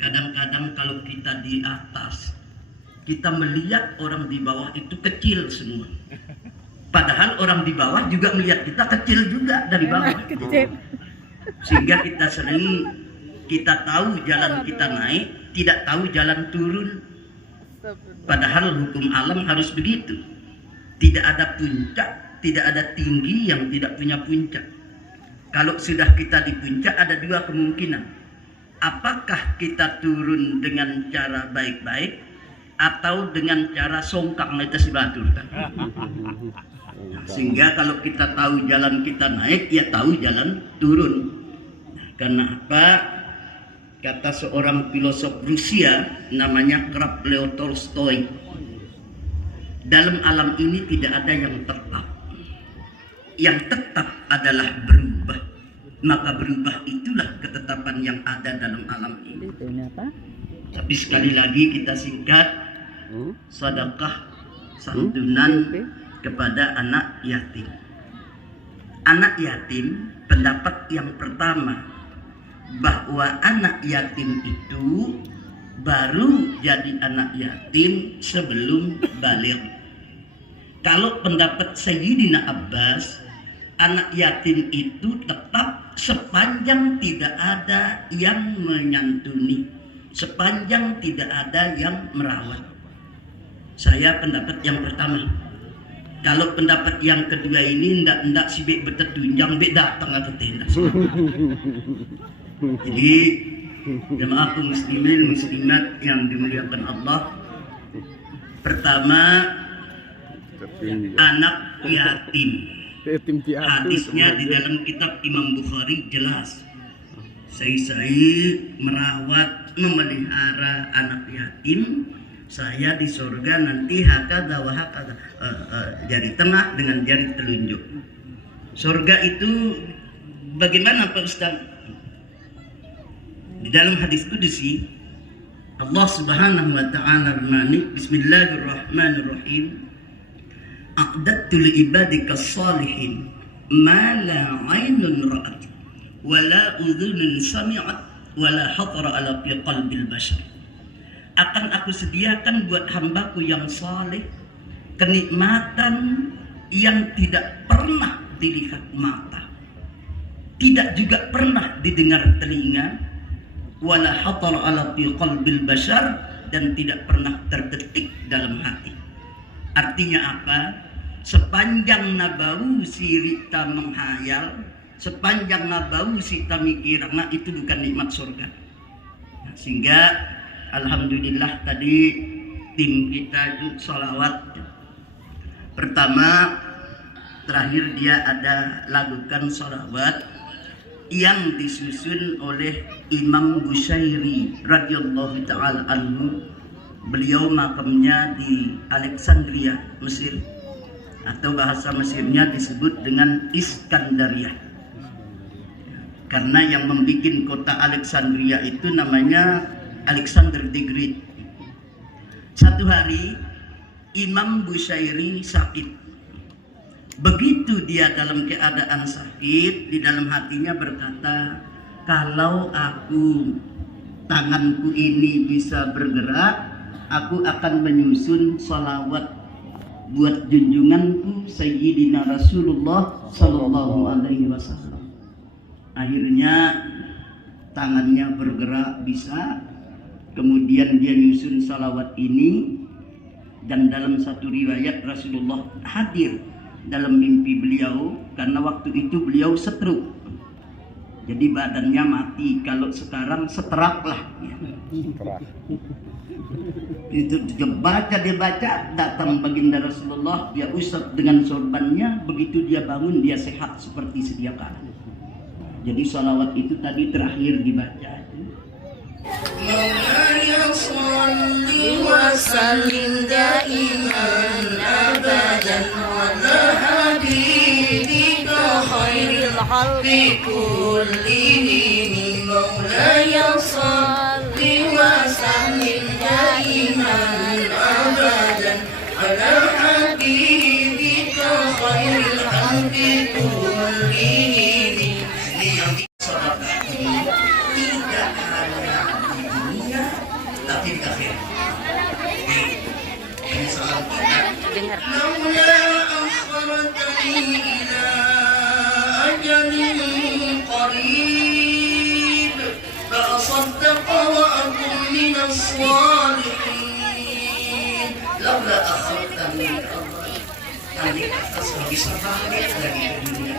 Kadang-kadang kalau kita di atas, kita melihat orang di bawah itu kecil semua. Padahal orang di bawah juga melihat kita kecil juga dari bawah. Sehingga kita sering, kita tahu jalan kita naik, tidak tahu jalan turun. Padahal hukum alam harus begitu. Tidak ada puncak, tidak ada tinggi yang tidak punya puncak. Kalau sudah kita di puncak ada dua kemungkinan. Apakah kita turun dengan cara baik-baik atau dengan cara songkak netes batur. Sehingga kalau kita tahu jalan kita naik, ya tahu jalan turun. Karena apa? Kata seorang filosof Rusia namanya Krab Leo Tolstoy, dalam alam ini tidak ada yang tetap. Yang tetap adalah berubah. Maka berubah itulah ketetapan yang ada dalam alam ini. Tapi sekali lagi kita singkat, sedekah santunan kepada anak yatim. Anak yatim, pendapat yang pertama, bahwa anak yatim itu baru jadi anak yatim sebelum baligh. Kalau pendapat Sayyidina Abbas, anak yatim itu tetap sepanjang tidak ada yang menyantuni, sepanjang tidak ada yang merawat. Saya pendapat yang pertama. Kalau pendapat yang kedua ini ndak si bek bertetunjang bek datang ke tenda. Jadi jemaah muslimin muslimat yang dimuliakan Allah, pertama anak yatim. Hadisnya di dalam kitab Imam Bukhari jelas. Saya merawat, memelihara anak yatim, saya di surga nanti hakada wa hakada, jari tengah dengan jari telunjuk. Surga itu bagaimana Pak Ustaz? Di dalam hadis kudusi Allah Subhanahu wa taala berfirman, Bismillahirrahmanirrahim. Aqdattu li ibadika salihin ma la 'ainun ra'at wa la udhunun sami'at wa la khatara ala fi qalbil bashar. Akan aku sediakan buat hambaku yang saleh kenikmatan yang tidak pernah dilihat mata, tidak juga pernah didengar telinga, wa la khatara ala fi qalbil bashar, dan tidak pernah terdetik dalam hati. Artinya apa? Sepanjang nabau sirita menghayal, sepanjang nabau sita mikir, nah itu bukan nikmat surga. Nah, sehingga alhamdulillah tadi tim kita itu sholawat. Pertama, terakhir dia ada lakukan sholawat yang disusun oleh Imam Bushairi radhiyallahu ta'ala anhu. Beliau makamnya di Alexandria, Mesir, atau bahasa Mesirnya disebut dengan Iskandaria. Karena yang membuat kota Alexandria itu namanya Alexander the Great. Satu hari Imam Bushairi sakit. Begitu dia dalam keadaan sakit, di dalam hatinya berkata, kalau tanganku ini bisa bergerak, aku akan menyusun salawat buat junjunganku Sayyidina Rasulullah Sallallahu Alaihi Wasallam. Akhirnya tangannya bergerak bisa, kemudian dia nyusun salawat ini, dan dalam satu riwayat Rasulullah hadir dalam mimpi beliau karena waktu itu beliau stroke. Jadi badannya mati, kalau sekarang seterak lah ya. Itu dia baca, datang baginda Rasulullah, dia usap dengan sorbannya, begitu dia bangun dia sehat seperti sedia kala. Jadi salawat itu tadi terakhir dibaca. Maulaya sholli wa sallim daiman abadan ala habibika khairil khalqi kullihim. Maulaya sholli wa sallim daiman abadan ala habibika khairil khalqi kullihim. Tidak hanya di dunia, akhir. Di penyesalan kita. Dengar. Laula akhartani ila ajalin qarib fa asaddaqa wa akun minas salihin. Laula akhartani Allah. Nanti atas bisa balik dari dunia.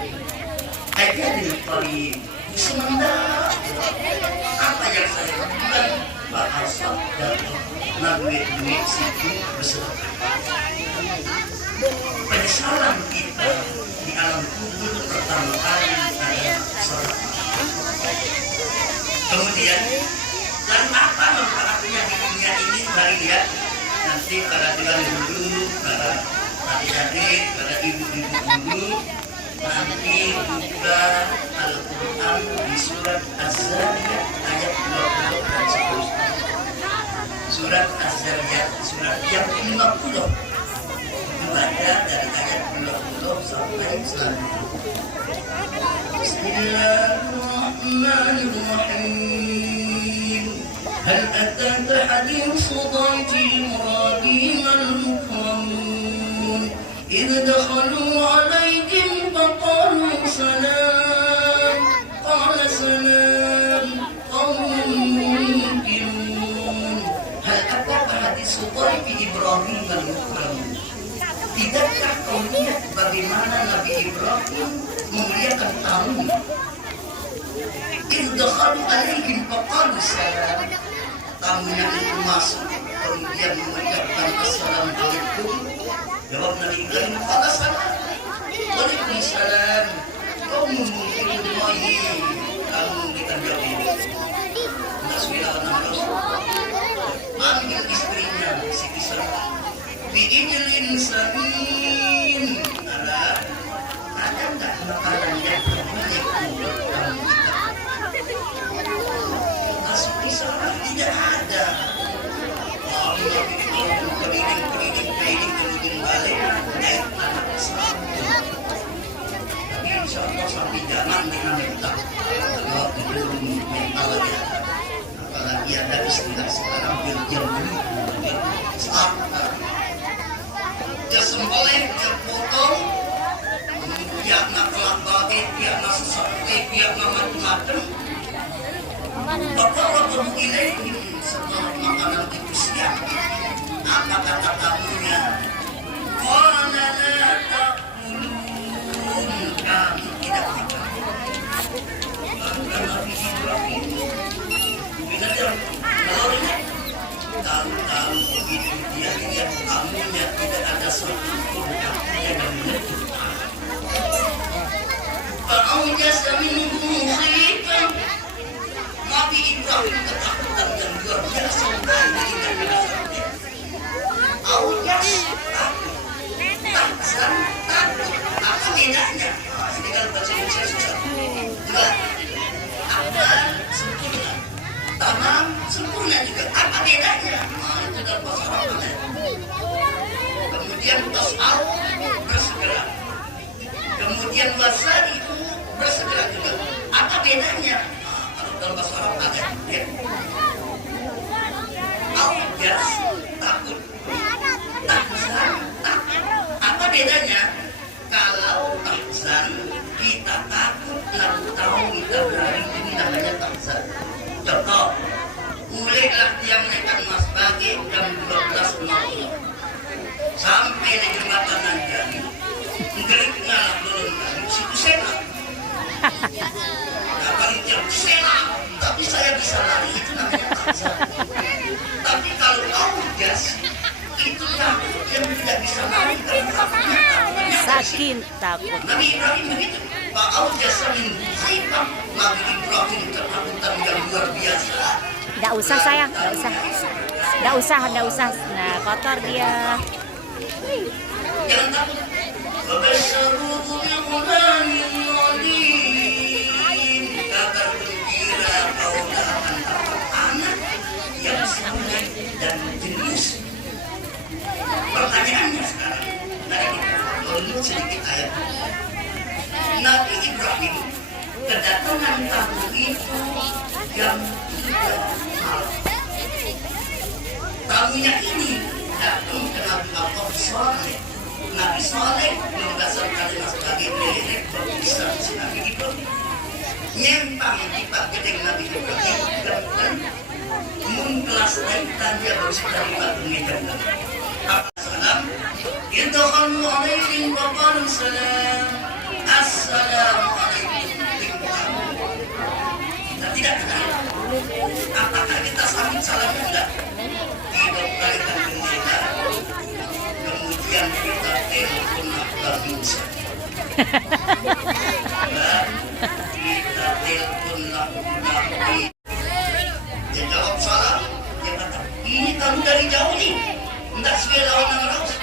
Ajalin qarib. Sementara apa yang saya lakukan bahasa dan duit situ bersedekah. Penyesalan kita di alam kubur pertama kali adalah salat. Kemudian dan apa manfaatnya di dunia ini mari lihat nanti para tuan guru, para adik-adik, para ibu-ibu guru nanti buka Al-Quran di surat Az-Zariyat ayat 20 dan seterusnya. Surat Az-Zariyat, surat yang 50 dibaca dari ayat 20 sampai selanjutnya. Bismillahirrahmanirrahim. Hal ataka hadithu dhaifil Ibrahim al-mukramun idh dakhalu alaihim faqalu salam qala salam qawmun munkarun. Hal ataka hadithu dhaifil Ibrahim al-mukramun. Tidakkah kau lihat bagaimana Nabi Ibrahim memuliakan tamunya? Idh dakhalu alaihim faqalu salam. Tamunya itu masuk kemudian mengucapkan assalamualaikum. Jawab Nabi Ibrahim, qala salam. Waalaikumsalam. Kau mungkin ini kamu ditanggapi. Bismillah Rasul. Ambil istrinya si Isra. Bi'ijlin samin. Ada enggak makanan yang terbaik untuk kamu kita? Masuk Isra tidak ada. Keliling balik naik anak Islam. Tapi insya Allah sampai zaman dengan mental. Kalau itu mental aja. Apalagi ada istilah sekarang biar Islam. Dia sembelih, dia potong, dia nak kelak bagi, dia nak sesuatu, dia nak macam-macam. Bapak Rabbul Ilaihim setelah makanan itu siap. Apa kata tamunya? Qala la ta'kulun. Kamu tidak makan. Maka Nabi Ibrahim bila dia telurnya tahu begitu dia lihat tamunya tidak ada satu pun kakinya yang menutup. Fa'awjasa minhum khifah. Nabi Ibrahim ketakutan yang luar biasa dari Nabi Ibrahim. Aujas takut, tahzan takut. Apa bedanya? Ini kan bahasa Indonesia susah. Juga apa sempurna, tamam sempurna juga. Apa bedanya? Itu kan bahasa Arab. Kemudian tas'al bersegera. Kemudian wasari bersegera juga. Apa bedanya? Dalam bahasa Arab ada ya. Aujas takut, tahzan takut. Apa bedanya? Kalau tahzan kita takut, lalu tahu kita hari ini namanya tahzan. Contoh, mulailah tiang nekat Mas Bagi jam 12.00 sampai di jembatan Nanjani. Ngerik ngalah turun dari situ senang. Kali jam senang, tapi saya bisa lari, itu namanya tahzan. Tapi kalau aujas itu takut yang tidak bisa lari karena Saking takut. Nabi Ibrahim begitu. Pak aujas min khifah. Nabi Ibrahim ketakutan yang luar biasa. Nggak usah sayang, nggak usah. Nggak usah. Nah, kotor dia. Jangan takut. Wabasyaruhu bighulamin alim. Kabar gembira kau akan dapat anak yang soleh dan jenius. Pertanyaannya sekarang, menurut sedikit ayat Nabi Ibrahim kedatangan tamu itu jam 3 malam. suaminya ini datang ke Nabi Allah Saleh. Nabi Saleh mendasar kalimat sebagai meleleh berbisa si Nabi Ibrahim. Nyempang kita gedeng Nabi Ibrahim dan kelas lain dia bersih dari batu medan. Assalam, yadkhulu alaihim wa qalu salam. Assalamualaikum. Kita tidak kenal. Apakah kita sambut salamnya enggak? Tidak balikan jendela. Kemudian kita telepon Nabi Musa. Kita telepon Nabi. Dia jawab salam. Dia kata, ini kamu dari jauh nih. Hendak sesuai lawan Raus.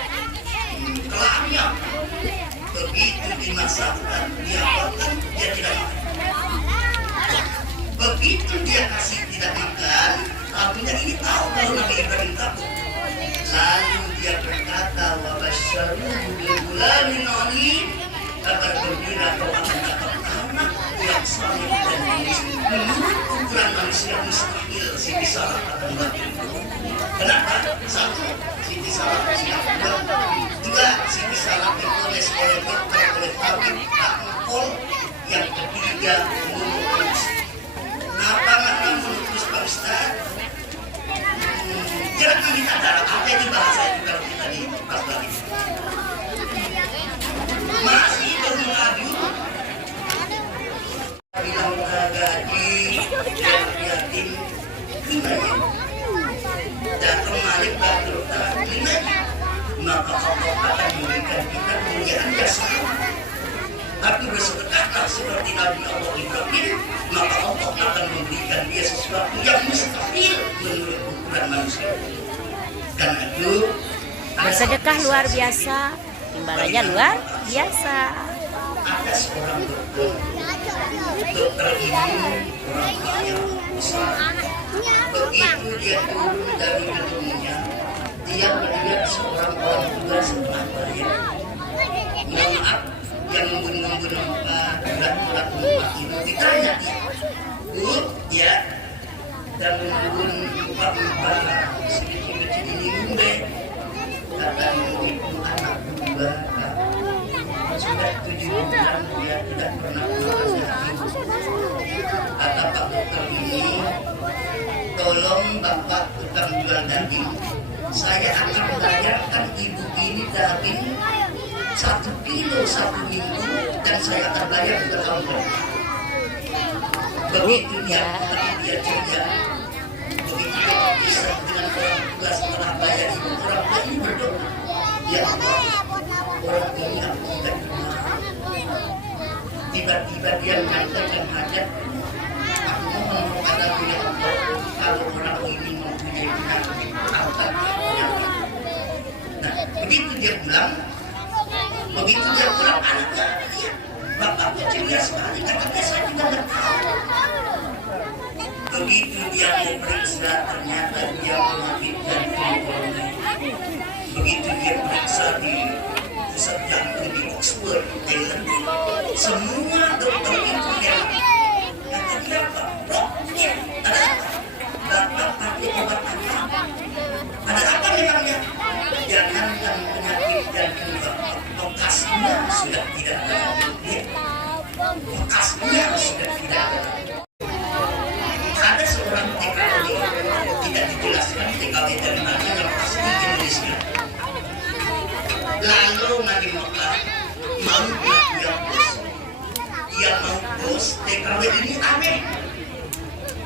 Kelahnya. Begitu dimasakkan, dia makan, dia tidak makan. Begitu dia kasih tidak makan, tahunya ini tahu kalau Nabi Ibrahim takut. Lalu dia berkata, wa basyaruhu bil ghulamin alim. Kabar gembira kau akan dapat anak yang saleh dan manis. Menurut ukuran manusia mustahil Siti Salah akan mati. Kenapa? Satu, Siti Salah siap. Dua, Siti Salah ditulis oleh dokter, oleh tabib, angkol. Yang ketiga, menurut. Apa makna menurut Pak Ustaz? Jangan kita darah apa itu bahasa itu kalau kita di pas lagi. Masih bermengadu. Bilang gaji, yatim, gimana? Datang Malik Badrul Ta'ala, maka Allah akan memberikan kita kemuliaan jasa. Tapi bersedekahlah seperti Nabi Allah Ibrahim, maka Allah akan memberikan dia sesuatu yang mustahil menurut ukuran manusia. Karena itu Bersedekah luar biasa, imbalannya luar biasa. ada seorang dokter. Dokter ini orang kaya besar. Begitu dia turun dari gedungnya, dia melihat seorang orang tua setelah bayar. Mohon maaf, yang membun-membun urat-urat rumah itu ditanya dia, Bu, ya, dan membun lupa-lupa sedikit-sedikit ini mumbe. Kata ibu anak dua, sudah 7 bulan dia tidak pernah makan daging. Kata Pak Dokter ini, tolong Bapak tukang jual daging, saya akan bayarkan ibu ini daging 1 kilo 1 minggu dan saya akan bayar ke kamu. Begitu dia ceria, begitu dia bisa dengan orang tua setelah bayar ibu, orang tua ini berdoa, ya Allah, orang ini aku tidak kenal. Tiba-tiba dia menyampaikan hajat, aku mohon kepadamu ya Allah, kalau orang ini mempunyai penyakit, angkat penyakit. Nah, begitu dia pulang, anaknya, iya, bapaknya ceria sekali, katanya saya juga tidak tahu. Begitu dia diperiksa, ternyata dia penyakit jantung. Begitu dia periksa di pusat jantung di Oxford, England, semua dokter itu yang kata dia apa? Ada bapak pakai obat apa? Ada apa memangnya? Jangankan penyakit jantung bapak, bekasnya sudah tidak ada. Bekasnya sudah tidak ada. Ada seorang TKW, tidak dijelaskan TKW dari mana, yang pasti Indonesia. Lalu Nabi Mekah mau dia bos. Dia mau bos, TKW ini aneh.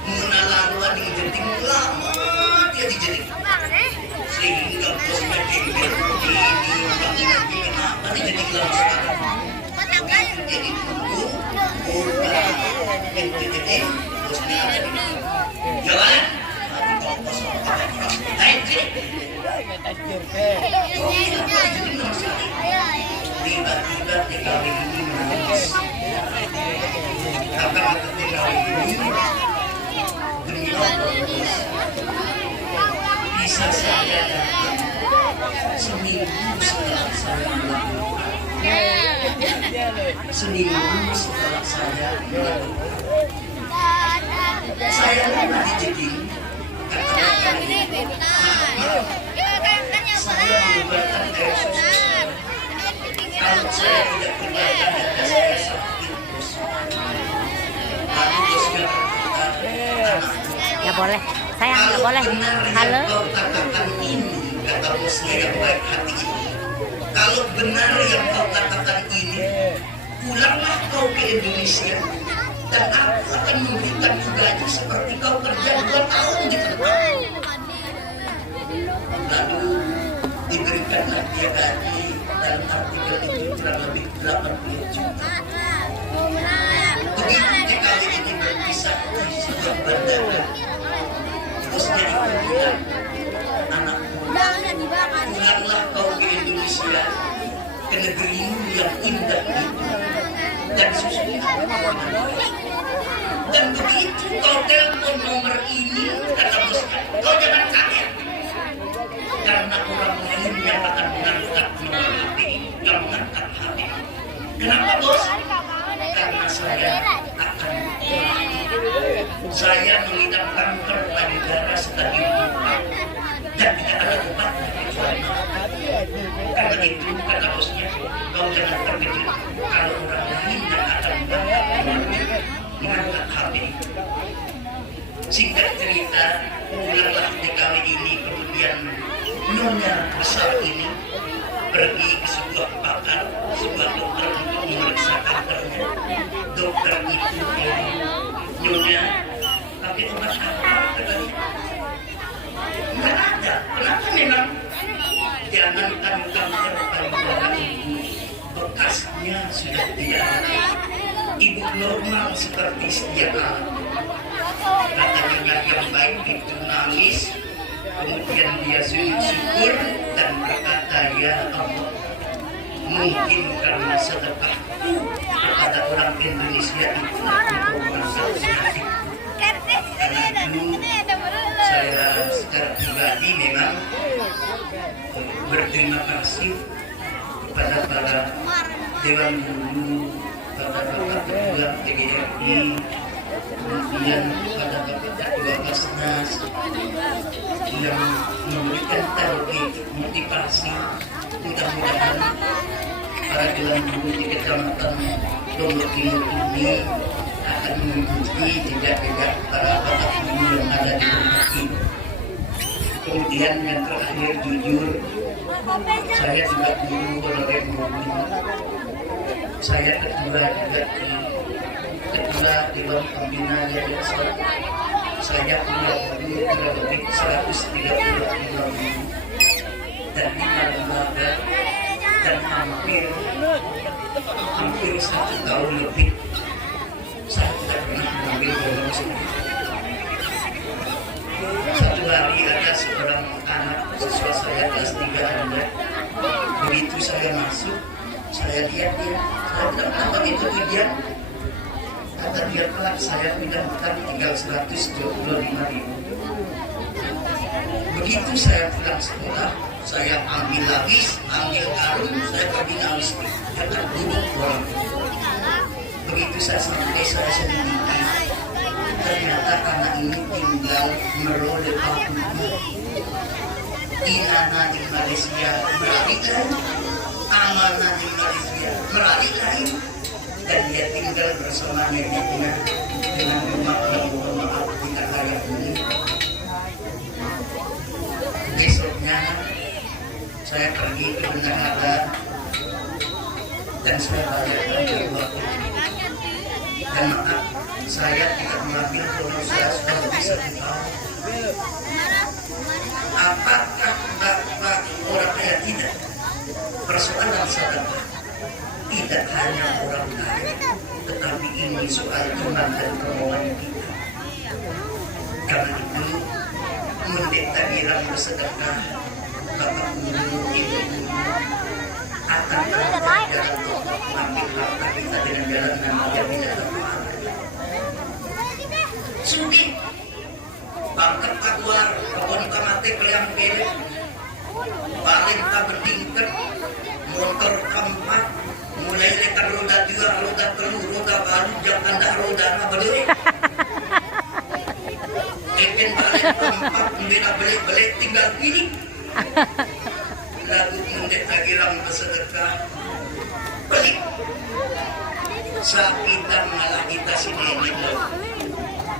Menalaruan yang jadi lama dia dijerit. Sehingga bosnya gembel ini orang kenapa dia jadi lama sekarang. Jadi tunggu, yang jadi bosnya ada di mana. Jalan, nanti kau kosong pakai orang. Naik sini. Tiba-tiba TKW ini menangis. Karena TKW ini demi Allah bisa saya dapat seminggu setelah saya melakukan. Seminggu setelah saya melakukan. Saya pernah dijeding. Kata nggak boleh. Sayang, nggak boleh. Benar Halo. yang kau katakan ini, kata bosnya yang baik hati ini. Kalau benar yang kau katakan ini, pulanglah kau ke Indonesia dan aku akan memberikan gaji seperti kau kerja 2 tahun di tempat. Lalu diberikanlah dia gaji, dalam artikel itu kurang lebih 80 juta. Begitu TKW ini berpisah di sebuah bandara, bosnya itu bilang, anakku, pulanglah kau ke Indonesia, ke negerimu yang indah itu, dan susunya. Dan begitu kau telepon nomor ini, kata bosnya, kau jangan kaget, karena orang lain yang akan mengangkat nomor HP, yang mengangkat HP. Kenapa bos? Karena saya akan saya mengidap kanker payudara stadium 4 dan tidak ada obatnya kecuali karena itu kata bosnya, kau jangan terkejut kalau orang lain yang akan mengangkat HP. Singkat cerita, pulanglah TKW ini, kemudian nyonya besar ini pergi ke sebuah pakar, sebuah dokter untuk memeriksa kankernya. Dokter itu nyonya, pakai obat apa? Katanya nggak ada. Kenapa memang? Jangankan kanker payudara ibu, bekasnya sudah tidak ada. Ibu normal seperti setiap anak. Katanya yang baik itu nangis, kemudian dia sujud syukur dan berkata, ya Allah, mungkin karena sedekah kepada orang Indonesia itu untuk mengangkat penyakit. Karena itu saya secara pribadi memang berterima kasih kepada para dewan guru, kepada Bapak Ketua TGRI, kemudian kepada Bapak Ketua Basnas yang memberikan target motivasi. Mudah-mudahan para dewan guru di Kecamatan Lombok Timur ini akan mengikuti jejak-jejak para bapak guru yang ada di tempat ini. Kemudian yang terakhir, jujur, saya juga guru honorer murni. Saya ketua juga ketua Dewan Pembina Yayasan. Saya punya guru kurang lebih 130 guru dan 5 lembaga dan hampir 1 tahun lebih saya tidak pernah mengambil golong sendiri. Satu hari ada seorang anak siswa saya kelas 3 Anda. Begitu saya masuk, saya lihat dia, saya bilang, apa itu dia? Kata dia, kelak saya pindah bukan tinggal 125.000. Begitu saya pulang sekolah, saya ambil lapis, ambil karung, saya pergi nangis. Karena dulu orang. Begitu saya sampai, saya selidiki. Ternyata anak ini tinggal meroleh pakuku. Inana di Malaysia meralik lain, amanah di Malaysia meralik lain, dan dia tinggal bersama neneknya dengan rumah yang mohon maaf tidak layak huni. Besoknya saya pergi ke bendahara dan saya bayarkan kedua dan maaf, saya tidak mengambil bonus saya sudah lebih 1 tahun. Apakah Bapak orang kaya? Tidak. Persoalan sedekah tidak hanya orang kaya, tetapi ini soal iman dan kemauan kita. Karena itu, mendeta bilang bersedekah, Bapak guru, ibu guru akan berjalan untuk mengambil harta kita dengan jalan yang tidak tepat. Sudi bangkat keluar kebun kamate kalian kele paling tak bertingkat motor keempat mulai lekan roda 2, roda 3, roda baru jangan dah roda na beli ikan paling keempat membina beli tinggal pilih lagu mendek girang bersedekah beli sakit dan malah kita sini ini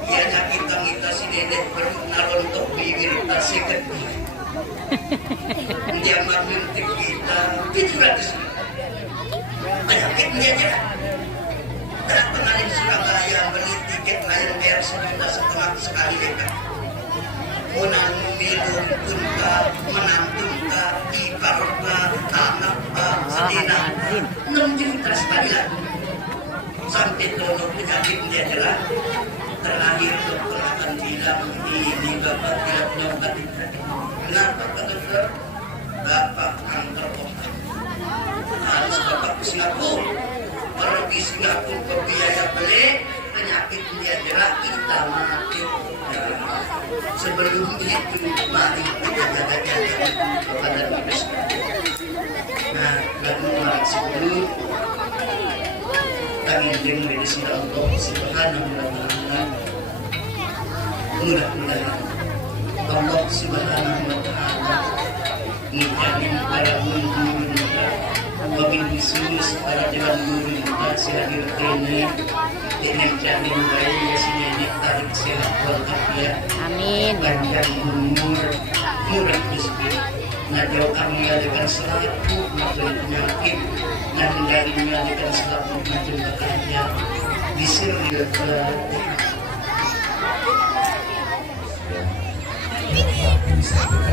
ya kita sini nenek narontok bibir tasikat dia mamintik kita itu gratis penyakit dia aja karena pengalih Surabaya beli tiket Lion Air 1,5 sekali dekat menang minum tunka menantunka iparka anakka sedina 6 juta sekali lagi sampai donor penyakit dia jelas terakhir dokter akan bilang ini bapak tidak punya obat kenapa kata dokter bapak kanker otak harus bapak ke Singapura kalau di Singapura ke biaya beli penyakit dia jelas kita mati sebelum itu mari kita jaga-jaga kepada Nabi. Nah lalu malam sebelum kami dengan medisi Allah Subhanahu wa Ta'ala mudah-mudahan Allah Subhanahu wa Ta'ala menjamin para murid kita wabil khusus para jalan murid kita sehadir ini dengan jamin baik ya sini tarik sehat walafiat Amin. panjang umur murah rezeki najau kami mengalihkan selaku macam penyakit dan mengalihkan selaku macam bekerja disiril Fatihah.